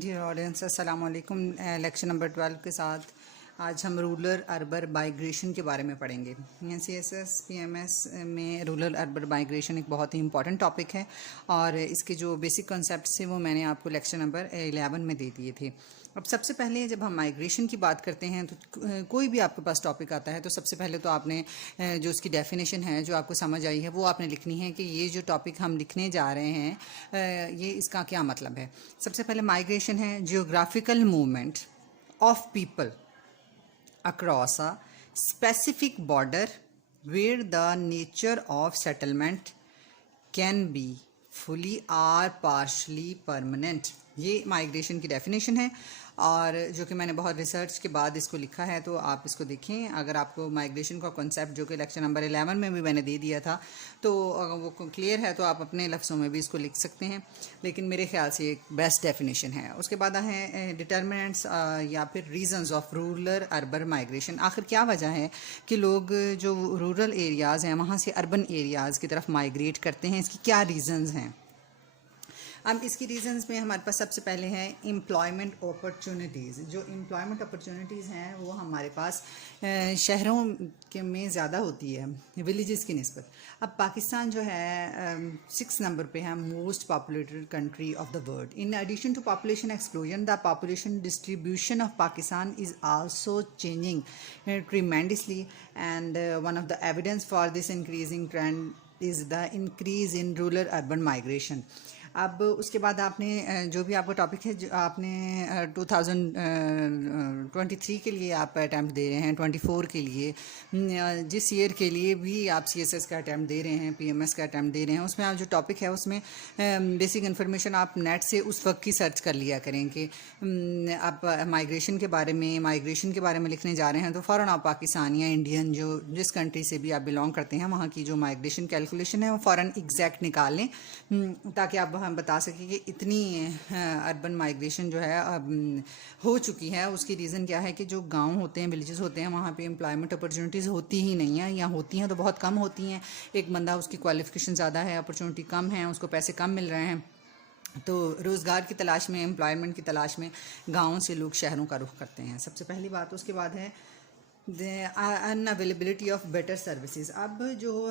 Dear audience السلام علیکم. Lecture number 12 کے ساتھ آج ہم رورل اربن مائیگریشن کے بارے میں پڑھیں گے. CSS/PMS میں رورل اربن مائیگریشن ایک بہت ہی امپورٹنٹ ٹاپک ہے اور اس کے جو بیسک کنسیپٹس ہیں وہ میں نے آپ کو لیکچر نمبر 11 میں دے دیے تھے. اب سب سے پہلے جب ہم مائیگریشن کی بات کرتے ہیں تو کوئی بھی آپ کے پاس ٹاپک آتا ہے تو سب سے پہلے تو آپ نے جو اس کی ڈیفینیشن ہے جو آپ کو سمجھ آئی ہے وہ آپ نے لکھنی ہے کہ یہ جو ٹاپک ہم لکھنے جا رہے ہیں یہ اس کا کیا مطلب ہے. سب سے پہلے مائیگریشن ہے geographical movement of people across a specific border where the nature of settlement can be fully or partially permanent. یہ مائیگریشن کی ڈیفینیشن ہے اور جو کہ میں نے بہت ریسرچ کے بعد اس کو لکھا ہے تو آپ اس کو دیکھیں. اگر آپ کو مائیگریشن کا کنسیپٹ جو کہ لیکچر نمبر 11 میں بھی میں نے دے دیا تھا تو اگر وہ کلیئر ہے تو آپ اپنے لفظوں میں بھی اس کو لکھ سکتے ہیں, لیکن میرے خیال سے ایک بیسٹ ڈیفینیشن ہے. اس کے بعد ہیں ڈٹرمنٹس یا پھر reasons of rural urban migration. آخر کیا وجہ ہے کہ لوگ جو رورل ایریاز ہیں وہاں سے اربن ایریاز کی طرف مائیگریٹ کرتے ہیں, اس کی کیا ریزنز ہیں. اب اس کی ریزنز میں ہمارے پاس سب سے پہلے ہیں امپلائمنٹ اپرچونیٹیز. جو امپلائمنٹ اپرچونیٹیز ہیں وہ ہمارے پاس شہروں کے میں زیادہ ہوتی ہے ولیجز کی نسبت. اب پاکستان جو ہے 6 نمبر پہ ہے most populated country of the world. In addition to population explosion the population distribution of Pakistan is also changing tremendously and one of the evidence for this increasing trend is the increase in rural urban migration. اب اس کے بعد آپ نے جو بھی آپ کا ٹاپک ہے جو آپ نے 2023 کے لیے آپ اٹیمپٹ دے رہے ہیں, 24 کے لیے, جس ایئر کے لیے بھی آپ CSS کا اٹیمپٹ دے رہے ہیں, PMS کا اٹیمپٹ دے رہے ہیں, اس میں آپ جو ٹاپک ہے اس میں بیسک انفارمیشن آپ نیٹ سے اس وقت کی سرچ کر لیا کریں کہ آپ مائیگریشن کے بارے میں لکھنے جا رہے ہیں تو فوراً آپ پاکستان یا انڈین جو جس کنٹری سے بھی آپ بلانگ کرتے ہیں وہاں کی جو مائیگریشن کیلکولیشن ہے وہ فوراً ایگزیکٹ نکال لیں تاکہ آپ ہم بتا سکیں کہ اتنی اربن مائیگریشن جو ہے ہو چکی ہے. اس کی ریزن کیا ہے کہ جو گاؤں ہوتے ہیں, ولیجز ہوتے ہیں, وہاں پہ امپلائمنٹ اپرچونیٹیز ہوتی ہی نہیں ہیں یا ہوتی ہیں تو بہت کم ہوتی ہیں. ایک بندہ اس کی کوالیفیکیشن زیادہ ہے, اپرچونیٹی کم ہے, اس کو پیسے کم مل رہے ہیں, تو روزگار کی تلاش میں, امپلائمنٹ کی تلاش میں گاؤں سے لوگ شہروں کا رخ کرتے ہیں. سب سے پہلی بات. اس کے بعد ہے ان اویلیبلٹی آف بیٹر سروسز. اب جو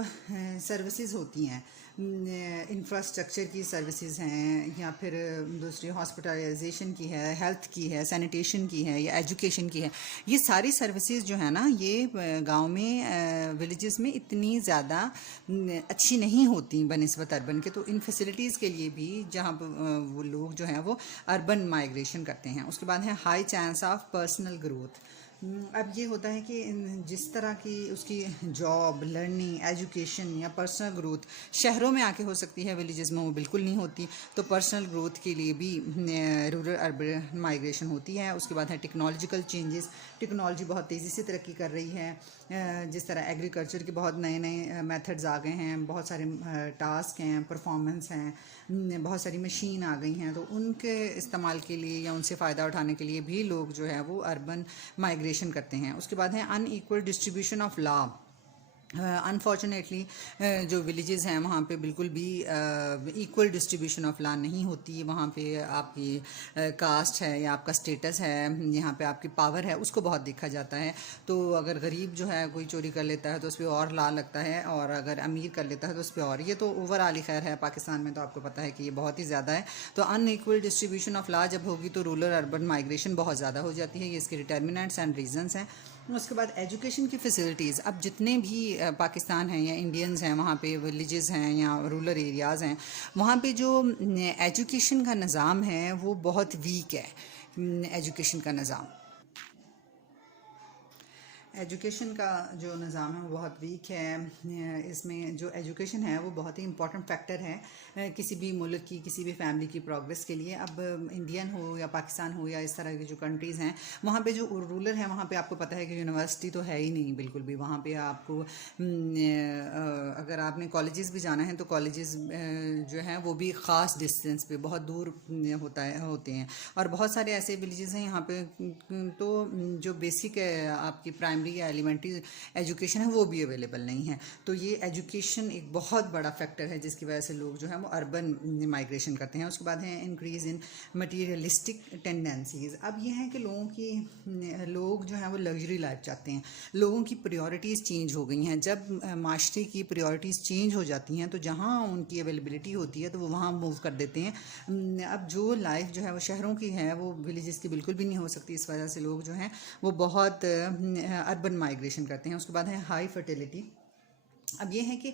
سروسز ہوتی ہیں انفراسٹرکچر کی سروسز ہیں یا پھر دوسری ہاسپٹلائزیشن کی ہے, ہیلتھ کی ہے, سینیٹیشن کی ہے یا ایجوکیشن کی ہے, یہ ساری سروسز جو ہے نا یہ گاؤں میں ولیجز میں اتنی زیادہ اچھی نہیں ہوتی بنسبت اربن کے. تو ان فیسلٹیز کے لیے بھی جہاں وہ لوگ جو ہیں وہ اربن مائیگریشن کرتے ہیں. اس کے بعد ہے high chance of personal growth. اب یہ ہوتا ہے کہ جس طرح کی اس کی جاب, لرننگ, ایجوکیشن یا پرسنل گروتھ شہروں میں آ کے ہو سکتی ہے, ولیجز میں وہ بالکل نہیں ہوتی, تو پرسنل گروتھ کے لیے بھی رورل اربن مائیگریشن ہوتی ہے. اس کے بعد ہے ٹیکنالوجیکل چینجز. ٹیکنالوجی بہت تیزی سے ترقی کر رہی ہے, جس طرح ایگریکلچر کے بہت نئے نئے میتھڈز آ گئے ہیں, بہت سارے ٹاسک ہیں, پرفارمنس ہیں, بہت ساری مشین آ گئی ہیں, تو ان کے استعمال کے لیے یا ان سے فائدہ اٹھانے کے لیے بھی لوگ جو ہے وہ اربن مائیگریشن کرتے ہیں. اس کے بعد ہے unequal distribution of law. Unfortunately جو ولیجز ہیں وہاں پہ بالکل بھی ایکول ڈسٹریبیوشن آف لا نہیں ہوتی. وہاں پہ آپ کی کاسٹ ہے یا آپ کا اسٹیٹس ہے, یہاں پہ آپ کی پاور ہے, اس کو بہت دیکھا جاتا ہے. تو اگر غریب جو ہے کوئی چوری کر لیتا ہے تو اس پہ اور لا لگتا ہے, اور اگر امیر کر لیتا ہے تو اس پہ اور. یہ تو اوور آل خیر ہے پاکستان میں, تو آپ کو پتہ ہے کہ یہ بہت ہی زیادہ ہے. تو ان ایکول ڈسٹریبیوشن آف لا جب ہوگی تو رورل اربن مائیگریشن بہت زیادہ ہو جاتی ہے. یہ اس کے ڈٹرمنٹس اینڈ ریزنس ہیں. اس کے بعد ایجوکیشن کی فیسلٹیز. اب جتنے بھی پاکستان ہیں یا انڈینز ہیں وہاں پہ ولیجز ہیں یا رورل ایریاز ہیں, وہاں پہ جو ایجوکیشن کا نظام ہے وہ بہت ویک ہے. ایجوکیشن کا نظام جو نظام ہے وہ بہت ویک ہے. اس میں جو ایجوکیشن ہے وہ بہت ہی امپورٹنٹ فیکٹر ہے کسی بھی ملک کی, کسی بھی فیملی کی پروگرس کے لیے. اب انڈین ہو یا پاکستان ہو یا اس طرح کی جو کنٹریز ہیں وہاں پہ جو رورل ہیں وہاں پہ آپ کو پتہ ہے کہ یونیورسٹی تو ہے ہی نہیں بالکل بھی. وہاں پہ آپ کو اگر آپ نے کالجز بھی جانا ہے تو کالجز جو ہیں وہ بھی خاص ڈسٹینس پہ بہت دور ہوتے ہیں، اور بہت سارے ایسے ولیجز ہیں یہاں پہ تو جو بیسک آپ کی پرائمری یا ایلیمنٹری ایجوکیشن ہے وہ بھی اویلیبل نہیں ہے. تو یہ ایجوکیشن ایک بہت بڑا فیکٹر ہے جس کی وجہ سے لوگ جو ہیں وہ اربن مائگریشن کرتے ہیں. اس کے بعد ہے انکریز ان مٹیریلسٹک ٹینڈنسیز. اب یہ ہے کہ لوگ جو ہیں وہ لگژری لائف چاہتے ہیں. لوگوں کی پریورٹیز چینج ہو گئی ہیں. جب معاشرے کی پریورٹیز چینج ہو جاتی ہیں تو جہاں ان کی اویلیبلٹی ہوتی ہے تو وہ وہاں موو کر دیتے ہیں. اب جو لائف جو ہے وہ شہروں کی ہے وہ ولیجز کی بالکل بھی نہیں ہو سکتی. اس وجہ سے لوگ جو ہیں وہ بہت اربن مائگریشن کرتے ہیں. اس کے بعد ہے ہائی فرٹیلیٹی. اب یہ ہے کہ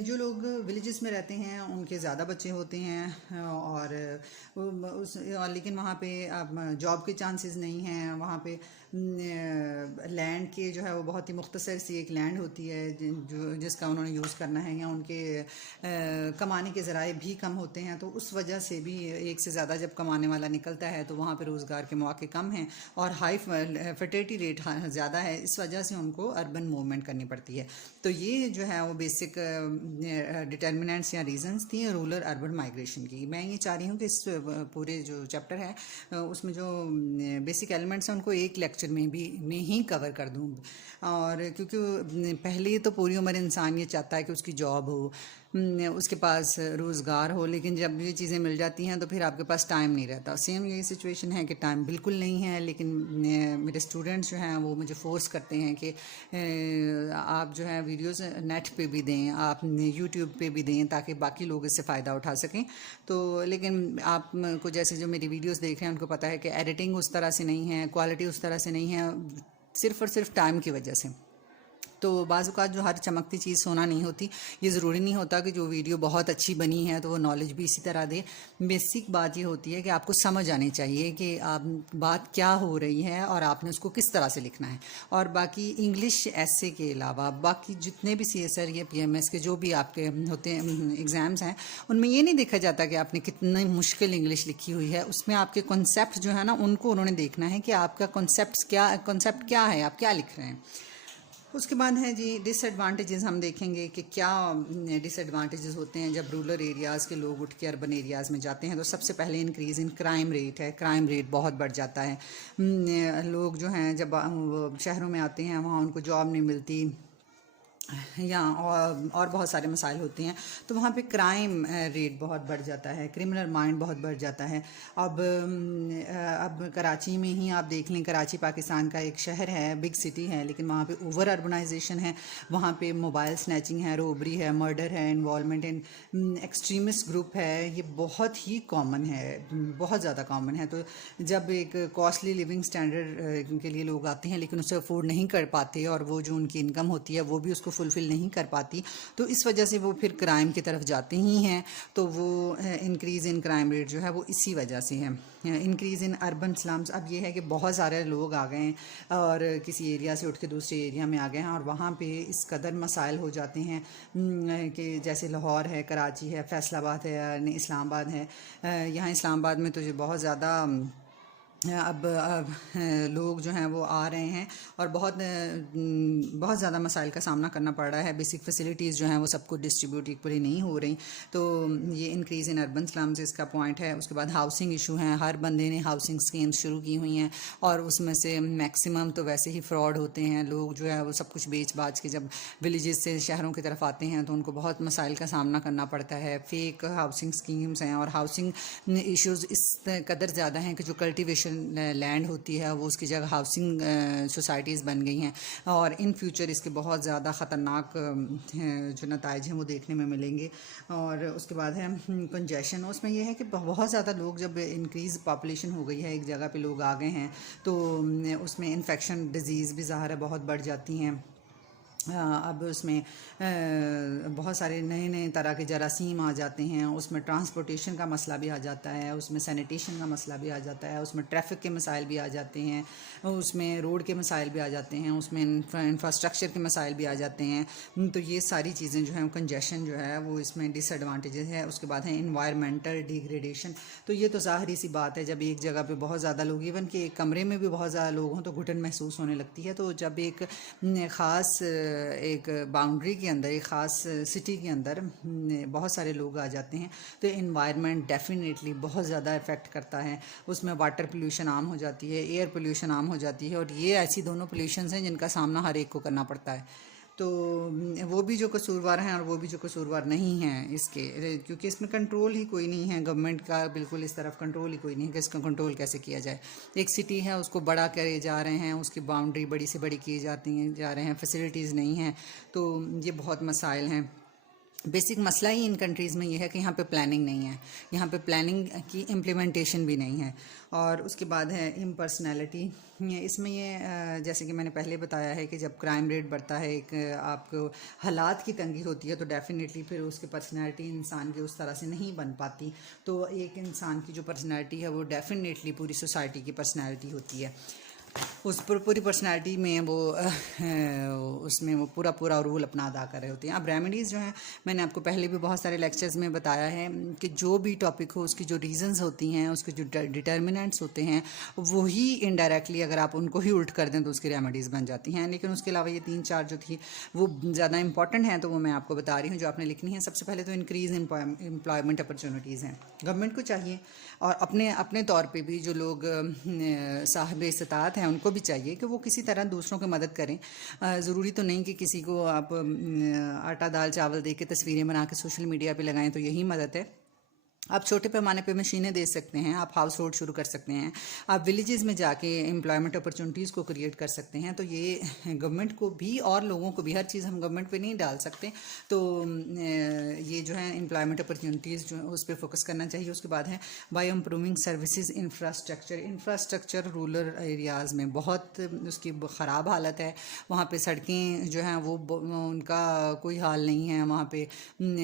جو لوگ ولیجز میں رہتے ہیں ان کے زیادہ بچے ہوتے ہیں، اور لیکن وہاں پہ اب جاب کے چانسز نہیں ہیں. وہاں پہ لینڈ کے جو ہے وہ بہت ہی مختصر سی ایک لینڈ ہوتی ہے جس کا انہوں نے یوز کرنا ہے، یا ان کے کمانے کے ذرائع بھی کم ہوتے ہیں. تو اس وجہ سے بھی ایک سے زیادہ جب کمانے والا نکلتا ہے تو وہاں پہ روزگار کے مواقع کم ہیں اور ہائی فرٹیلیٹی ریٹ زیادہ ہے. اس وجہ سے ان کو اربن موومنٹ کرنی پڑتی ہے. تو یہ جو ہے وہ بیسک ڈٹرمنٹس یا ریزنس تھیں رورل اربن مائگریشن کی. میں یہ چاہ رہی ہوں کہ اس پورے جو چیپٹر ہے اس میں جو بیسک ایلیمنٹس ہیں ان کو ایک لیکچر میں ہی کور کر دوں. اور کیونکہ پہلے تو پوری عمر انسان یہ چاہتا ہے کہ اس کی جاب ہو، اس کے پاس روزگار ہو، لیکن جب یہ چیزیں مل جاتی ہیں تو پھر آپ کے پاس ٹائم نہیں رہتا. سیم یہی سچویشن ہے کہ ٹائم بالکل نہیں ہے. لیکن میرے اسٹوڈنٹس جو ہیں وہ مجھے فورس کرتے ہیں کہ آپ جو ہے ویڈیوز نیٹ پہ بھی دیں، آپ یوٹیوب پہ بھی دیں تاکہ باقی لوگ اس سے فائدہ اٹھا سکیں. تو لیکن آپ کو جیسے جو میری ویڈیوز دیکھ رہے ہیں ان کو پتہ ہے کہ ایڈیٹنگ اس طرح سے نہیں ہے، کوالٹی اس طرح سے نہیں ہے، صرف اور صرف ٹائم کی وجہ سے. تو بعض اوقات جو ہر چمکتی چیز سونا نہیں ہوتی. یہ ضروری نہیں ہوتا کہ جو ویڈیو بہت اچھی بنی ہے تو وہ نالج بھی اسی طرح دے. بیسک بات یہ ہوتی ہے کہ آپ کو سمجھ آنی چاہیے کہ آپ بات کیا ہو رہی ہے اور آپ نے اس کو کس طرح سے لکھنا ہے. اور باقی انگلش ایسے کے علاوہ باقی جتنے بھی سی ایس آر یا پی ایم ایس کے جو بھی آپ کے ہوتے ہیں ایگزامس ہیں ان میں یہ نہیں دیکھا جاتا کہ آپ نے کتنی مشکل انگلش لکھی ہوئی ہے. اس میں آپ کے کنسیپٹ جو ہے نا ان کو انہوں نے دیکھنا ہے کہ آپ کا کنسیپٹ کیا ہے، آپ کیا لکھ رہے ہیں. اس کے بعد ہے جی ڈس ایڈوانٹیجز. ہم دیکھیں گے کہ کیا ڈس ایڈوانٹیجز ہوتے ہیں جب رورل ایریاز کے لوگ اٹھ کے اربن ایریاز میں جاتے ہیں. تو سب سے پہلے انکریز ان کرائم ریٹ ہے. کرائم ریٹ بہت بڑھ جاتا ہے. لوگ جو ہیں جب شہروں میں آتے ہیں وہاں ان کو جاب نہیں ملتی یا اور بہت سارے مسائل ہوتے ہیں تو وہاں پہ کرائم ریٹ بہت بڑھ جاتا ہے، کرمنل مائنڈ بہت بڑھ جاتا ہے. اب کراچی میں ہی آپ دیکھ لیں، کراچی پاکستان کا ایک شہر ہے، بگ سٹی ہے، لیکن وہاں پہ اوور اربنائزیشن ہے. وہاں پہ موبائل سنیچنگ ہے، روبری ہے، مرڈر ہے، انوالومنٹ ان ایکسٹریمسٹ گروپ ہے. یہ بہت ہی کامن ہے، بہت زیادہ کامن ہے. تو جب ایک کاسٹلی لیونگ سٹینڈرڈ کے لیے لوگ آتے ہیں لیکن اسے افورڈ نہیں کر پاتے اور وہ جو ان کی انکم ہوتی ہے وہ بھی اس کو فلفل نہیں کر پاتی، تو اس وجہ سے وہ پھر کرائم کی طرف جاتے ہی ہیں. تو وہ انکریز ان کرائم ریٹ جو ہے وہ اسی وجہ سے ہے. Increase in urban slums. اب یہ ہے کہ بہت سارے لوگ آ گئے ہیں اور کسی ایریا سے اٹھ کے دوسرے ایریا میں آ گئے ہیں اور وہاں پہ اس قدر مسائل ہو جاتے ہیں کہ جیسے لاہور ہے، کراچی ہے، فیصل آباد ہے، اسلام آباد ہے. یہاں اسلام آباد میں تو جو بہت زیادہ اب لوگ جو ہیں وہ آ رہے ہیں اور بہت زیادہ مسائل کا سامنا کرنا پڑ رہا ہے. بیسک فیسلٹیز جو ہیں وہ سب کو ڈسٹریبیوٹ ایکولی نہیں ہو رہی. تو یہ انکریز ان اربن سلمز اس کا پوائنٹ ہے. اس کے بعد ہاؤسنگ ایشو ہیں. ہر بندے نے ہاؤسنگ اسکیمز شروع کی ہوئی ہیں اور اس میں سے میکسیمم تو ویسے ہی فراڈ ہوتے ہیں. لوگ جو ہے وہ سب کچھ بیچ باچ کے جب ولیجز سے شہروں کی طرف آتے ہیں تو ان کو بہت مسائل کا سامنا کرنا پڑتا ہے. فیک ہاؤسنگ اسکیمز ہیں اور ہاؤسنگ ایشوز اس قدر زیادہ ہیں کہ جو کلٹیویشن لینڈ ہوتی ہے وہ اس کی جگہ ہاؤسنگ سوسائٹیز بن گئی ہیں اور ان فیوچر اس کے بہت زیادہ خطرناک جو نتائج ہیں وہ دیکھنے میں ملیں گے. اور اس کے بعد ہے کنجیشن. اس میں یہ ہے کہ بہت زیادہ لوگ جب انکریز پاپولیشن ہو گئی ہے، ایک جگہ پہ لوگ آ گئے ہیں تو اس میں انفیکشن ڈیزیز بھی ظاہر ہے بہت بڑھ جاتی ہیں. اب اس میں بہت سارے نئے طرح کے جراثیم آ جاتے ہیں. اس میں ٹرانسپورٹیشن کا مسئلہ بھی آ جاتا ہے، اس میں سینیٹیشن کا مسئلہ بھی آ جاتا ہے، اس میں ٹریفک کے مسائل بھی آ جاتے ہیں، اس میں روڈ کے مسائل بھی آ جاتے ہیں، اس میں انفراسٹرکچر کے مسائل بھی آ جاتے ہیں. تو یہ ساری چیزیں جو ہیں کنجیشن جو ہے وہ اس میں ڈس ایڈوانٹیجز ہے. اس کے بعد ہے انوائرمنٹل ڈیگریڈیشن. تو یہ تو ظاہری سی بات ہے، جب ایک جگہ پہ بہت زیادہ لوگ، ایون کہ ایک کمرے میں بھی بہت زیادہ لوگ ہوں تو گھٹن محسوس ہونے لگتی ہے. تو جب ایک خاص ایک باؤنڈری کے اندر، ایک خاص سٹی کے اندر بہت سارے لوگ آ جاتے ہیں تو انوائرمنٹ ڈیفینیٹلی بہت زیادہ افیکٹ کرتا ہے. اس میں واٹر پولیوشن عام ہو جاتی ہے، ایئر پولیوشن عام ہو جاتی ہے، اور یہ ایسی دونوں پولیوشنز ہیں جن کا سامنا ہر ایک کو کرنا پڑتا ہے. تو وہ بھی جو قصوروار ہیں اور وہ بھی جو قصوروار نہیں ہیں اس کے، کیونکہ اس میں کنٹرول ہی کوئی نہیں ہے گورنمنٹ کا، بالکل اس طرف کنٹرول ہی کوئی نہیں ہے کہ اس کا کنٹرول کیسے کیا جائے. ایک سٹی ہے اس کو بڑا کرے جا رہے ہیں، اس کی باؤنڈری بڑی سے بڑی کی جا رہے ہیں، فیسلٹیز نہیں ہیں، تو یہ بہت مسائل ہیں. بیسک مسئلہ ہی ان کنٹریز میں یہ ہے کہ یہاں پہ پلاننگ نہیں ہے، یہاں پہ پلاننگ کی امپلیمنٹیشن بھی نہیں ہے. اور اس کے بعد ہے امپرسنالٹی. اس میں یہ جیسے کہ میں نے پہلے بتایا ہے کہ جب کرائم ریٹ بڑھتا ہے، ایک آپ کو حالات کی تنگی ہوتی ہے، تو ڈیفینیٹلی پھر اس کی پرسنالٹی انسان کی اس طرح سے نہیں بن پاتی. تو ایک انسان کی جو پرسنالٹی ہے وہ ڈیفینیٹلی پوری سوسائٹی کی پرسنالٹی ہوتی ہے. اس پر پوری پرسنالٹی میں وہ اس میں وہ پورا رول اپنا ادا کر رہے ہوتے ہیں. اب ریمیڈیز جو ہیں، میں نے آپ کو پہلے بھی بہت سارے لیکچرز میں بتایا ہے کہ جو بھی ٹاپک ہو، اس کی جو ریزنز ہوتی ہیں، اس کے جو ڈٹرمننٹس ہوتے ہیں، وہی انڈائریکٹلی اگر آپ ان کو ہی الٹ کر دیں تو اس کی ریمیڈیز بن جاتی ہیں. لیکن اس کے علاوہ یہ 3-4 جو تھی وہ زیادہ امپورٹنٹ ہیں، تو وہ میں آپ کو بتا رہی ہوں جو آپ نے لکھنی ہے. سب سے پہلے تو انکریز امپلائمنٹ اپرچونیٹیز ہیں. گورنمنٹ کو چاہیے اور اپنے طور پہ بھی جو لوگ صاحب استطاعت ہیں ان کو بھی چاہیے کہ وہ کسی طرح دوسروں کی مدد کریں. ضروری تو نہیں کہ کسی کو آپ آٹا دال چاول دے کے تصویریں بنا کے سوشل میڈیا پہ لگائیں تو یہی مدد ہے. آپ چھوٹے پیمانے پہ مشینیں دے سکتے ہیں، آپ ہاؤس ہولڈ شروع کر سکتے ہیں، آپ ولیجز میں جا کے امپلائمنٹ اپرچونیٹیز کو کریٹ کر سکتے ہیں. تو یہ گورنمنٹ کو بھی اور لوگوں کو بھی، ہر چیز ہم گورنمنٹ پہ نہیں ڈال سکتے. تو یہ جو ہے امپلائمنٹ اپرچونیٹیز جو اس پہ فوکس کرنا چاہیے. اس کے بعد ہے by improving services infrastructure rural areas میں بہت اس کی خراب حالت ہے. وہاں پہ سڑکیں جو ہیں وہ ان کا کوئی حال نہیں ہے، وہاں پہ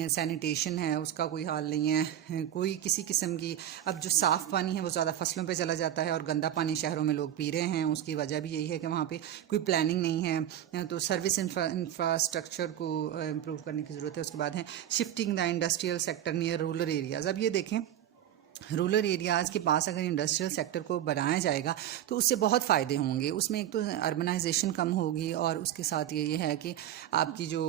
سینیٹیشن ہے اس کا کوئی حال نہیں ہے، کوئی کسی قسم کی. اب جو صاف پانی ہے وہ زیادہ فصلوں پہ چلا جاتا ہے اور گندا پانی شہروں میں لوگ پی رہے ہیں. اس کی وجہ بھی یہی ہے کہ وہاں پہ کوئی پلاننگ نہیں ہے. تو سروس انفراسٹرکچر کو امپروو کرنے کی ضرورت ہے. اس کے بعد ہے shifting the industrial sector near rural areas. اب یہ دیکھیں، رورل ایریاز کے پاس اگر انڈسٹریل سیکٹر کو بنایا جائے گا تو اس سے بہت فائدے ہوں گے. اس میں ایک تو اربنائزیشن کم ہوگی، اور اس کے ساتھ یہ ہے کہ آپ کی جو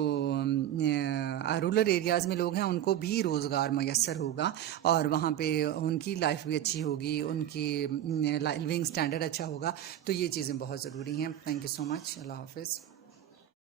رورل ایریاز میں لوگ ہیں ان کو بھی روزگار میسر ہوگا، اور وہاں پہ ان کی لائف بھی اچھی ہوگی، ان کی لیونگ سٹینڈرڈ اچھا ہوگا. تو یہ چیزیں بہت ضروری ہیں. تھینک یو سو مچ. اللہ حافظ.